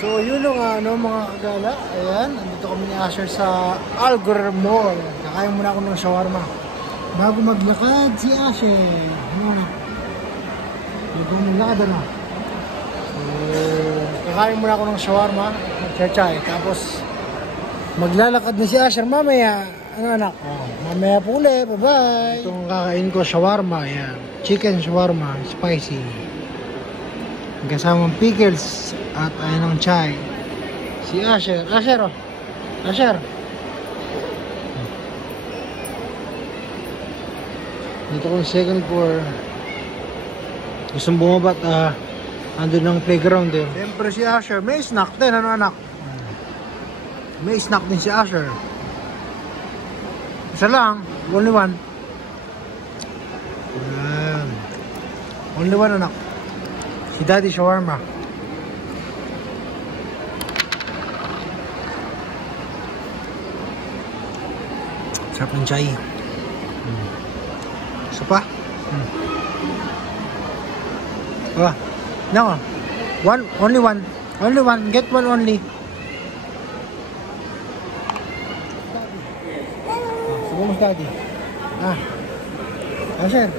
So yun nga ano mga kagala, ayan, nandito kami ni Asher sa Algor Mall. Kakain muna ako ng shawarma. Bago maglakad si Asher. Ano? Bago maglakad ano? So, kakain muna ako ng shawarma, chay-chay. Tapos maglalakad na si Asher mamaya. Ano anak? Oh, mamaya po ulit, bye-bye. Itong kakain ko shawarma, ayan. Chicken shawarma, spicy. Kasamang pickles at ayun ang chai. Si Asher. Asher oh. Asher. Dito ko yung second floor. Gustong bumabat andun ng playground eh. Siyempre si Asher. May snack din. Ano anak? May snack din si Asher. Isa lang. Only one. Only one anak. Si Daddy Shawarma. Sarap ng chai. Isa pa? No. One, only one. Only one. Get one only. Subo mo si Daddy. Asher.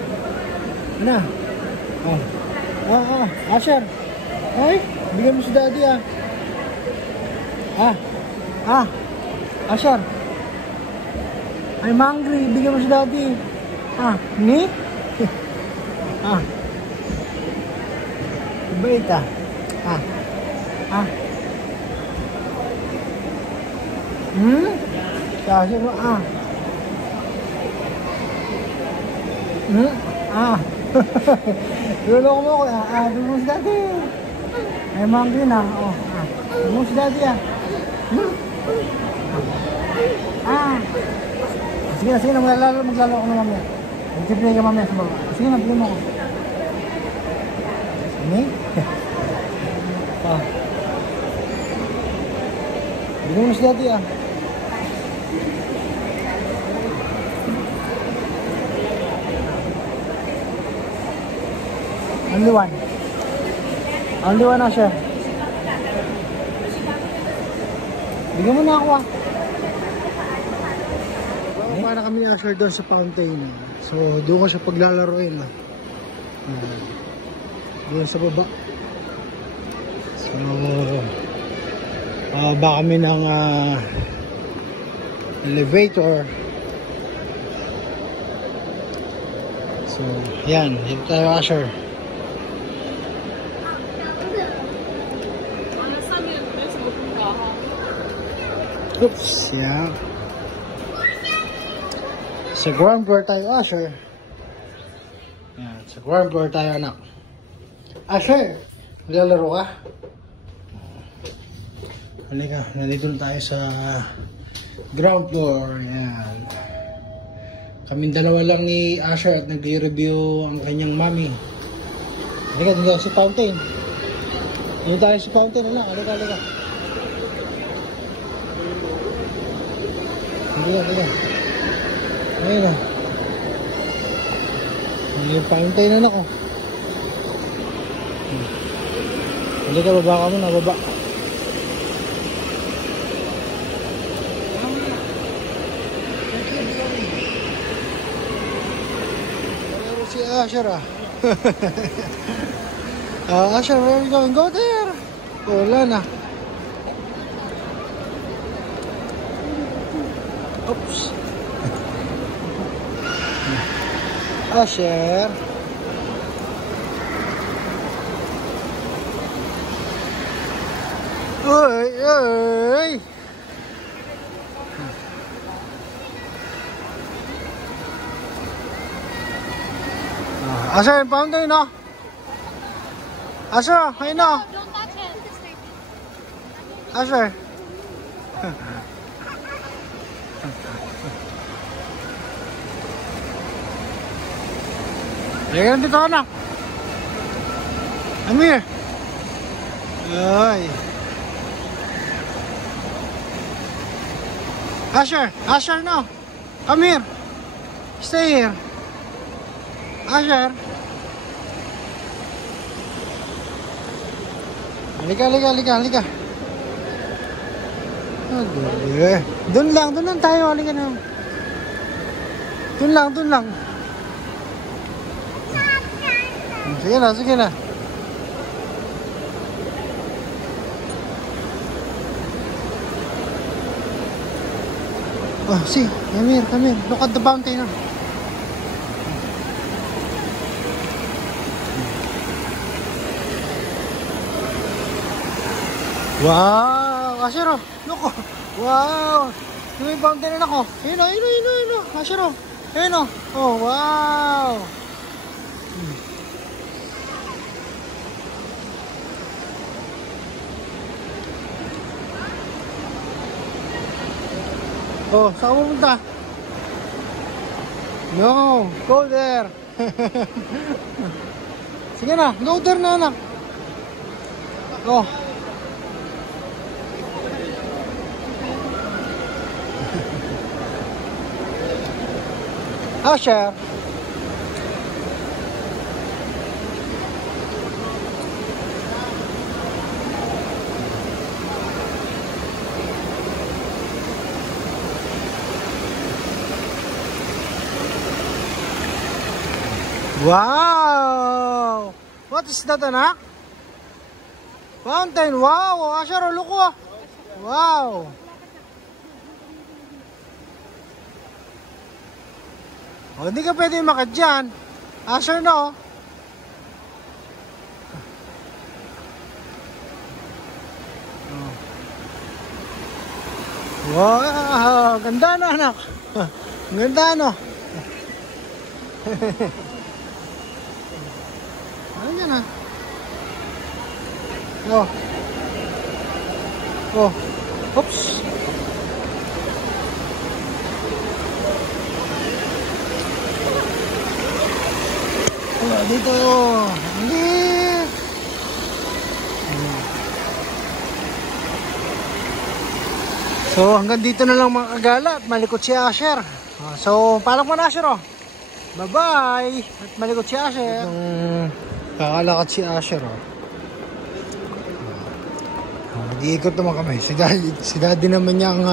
Ano? Asher. Ay, bigyan mo si Daddy Asher. I'm hungry, bigyan mo si Daddy. Ni? Bait Kasi mo, Luloko mo ko, bigyan mo si Daddy. I'm hungry na, bigyan mo si Daddy, Sige na, maglalo ako na mamaya. Mag-play ka mamaya sa baba. Sige na, bigyan mo ako. Sige? Bigyan mo si Daddy, Only one. Only one na siya. Bigyan mo na ako Para kami Asher doon sa fountain. So doon ko siya paglalaroin. Doon sa baba. So baka kami ng elevator. So yan, dito tayo Asher. Oops, yeah. Sa ground floor tayo, Asher. Yan, sa ground floor tayo, anak. Asher, maglalaro ka? Halika, nandito na tayo sa ground floor. Yan. Kaming dalawa lang ni Asher at nag-review ang kanyang mami. Halika, dito tayo sa fountain. Dito tayo sa fountain, anak. Halika. Halika. Ayun na. Yung fountain na ako. Hindi ka, baba ka muna, baba. Pero si Asher Asher, where are you going? Go there. Wala na. Oops. Asher. Oy. Asher, fountain no? Asher, ayun no? Don't touch it. Asher. Ayan dito anak. Amir. Ay. Asher no. Come here. Stay here. Asher. Halika. Okay. Doon lang tayo. Halika na. Doon lang. Sige na. Oh, see, come here. Look at the fountain. Wow, Asher, look. Wow. May fountain na ako. Ayun. Asher, ayun. Oh, wow. Oh, saan mo punta? No, go there. Sige na, go there na anak. Go. Asher. Wow! What is that, anak? Fountain. Wow! Asher, look ko. Wow! Oh, hindi ka pwede makad dyan. Asher, no? Wow! Ganda na, anak. Ganda, no? Ano yan, ha? Oh. Oops. Oh, dito. Hindi. So, hanggang dito na lang mga kagala at malikot si Asher. So, paalam mo na, Asher, oh. Bye-bye! At malikot si Asher. Kakalakad si Asher, oh. Mag-iikot naman kami. Si daddy naman niyang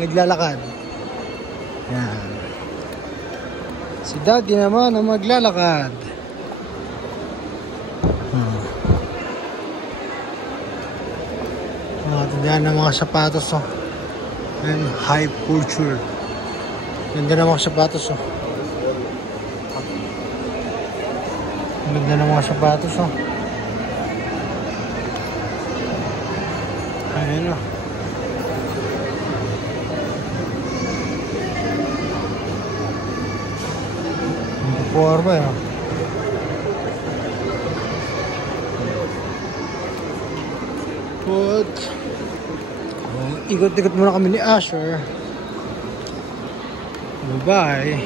naglalakad. Yan. Si daddy naman ang maglalakad. Yan ang mga sapatos, oh. And high culture. Ganda ng mga sapatos, oh. Ganda ng mga sapatos, oh. Ayun, oh. Ang forma, eh, oh. But ikot-ikot muna kami ni Asher. Bye-bye.